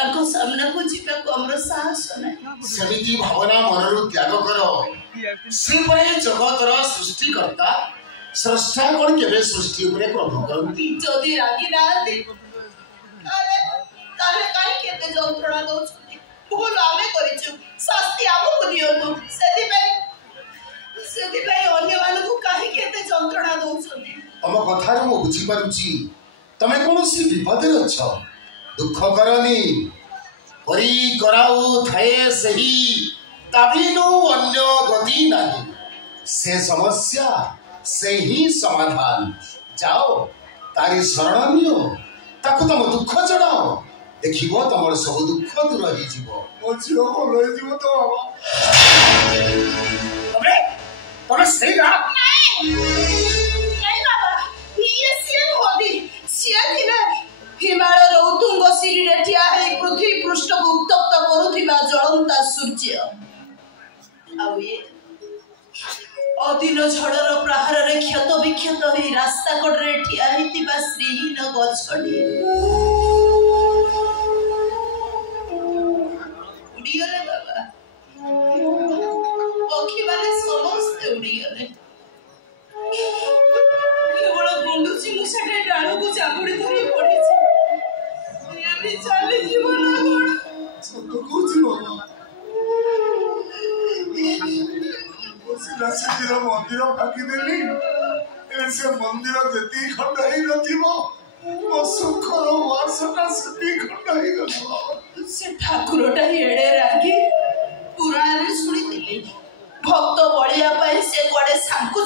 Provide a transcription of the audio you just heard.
सामना को जीवा को हमर साहस नै समिति भावना मनरु त्याग करो से परे जगतर सृष्टिकर्ता स्रष्टा कोन केबे सृष्टि उपरे प्रभाव करंती जदि रागी नाती ताले ताले काई केते जंत्रणा दोछती भूल आमे करिछु शास्ति आमको दियतु सेति भाई अन्य मानु को काहे केते जंत्रणा दोछती हम कथा रे मो बुझी पारुची तमे कोनोसी विपद रे छ दुख करनी परी कराऊ थाए सही तबिनु अन्य गति नहीं से समस्या से ही समाधान जाओ तारी शरण नियो ताकु तुम दुख चढ़ाओ देखिबो तमर सब दुख दूर हो जीवो मो झियो को लई जीवो तो बाबा तबे तबे सही ना नहीं बाबा ये सियन होदी सियन कि ना हिमालय उतुंग सिरी रे ठिया है पृथ्वी पृष्ठ को उत्तप्त करूथिबा जळंता सूर्य आउ ये अदिन झड़र प्रहार रे क्षत विक्षत होई रास्ता कड़ रे ठिया हेतिबा श्रीहीन गछडी उड़ीगले बाबा पक्षी माने समस्त उड़ीगले केवल गुंडुची मुसाटे डाळू को चाबुडी धरी पड़िछि ये भी चली जीवन कोन सब कुछ बाबा सीधा मंदिर फाकी देली से मंदिर जेती खंड ही नथिबो मो सुखर वासना सेती खंड ही गलो से ठाकुरटा एड़े रागी पुराण रे सुनी दिली भक्त बलिया पाई से कोडे सांकु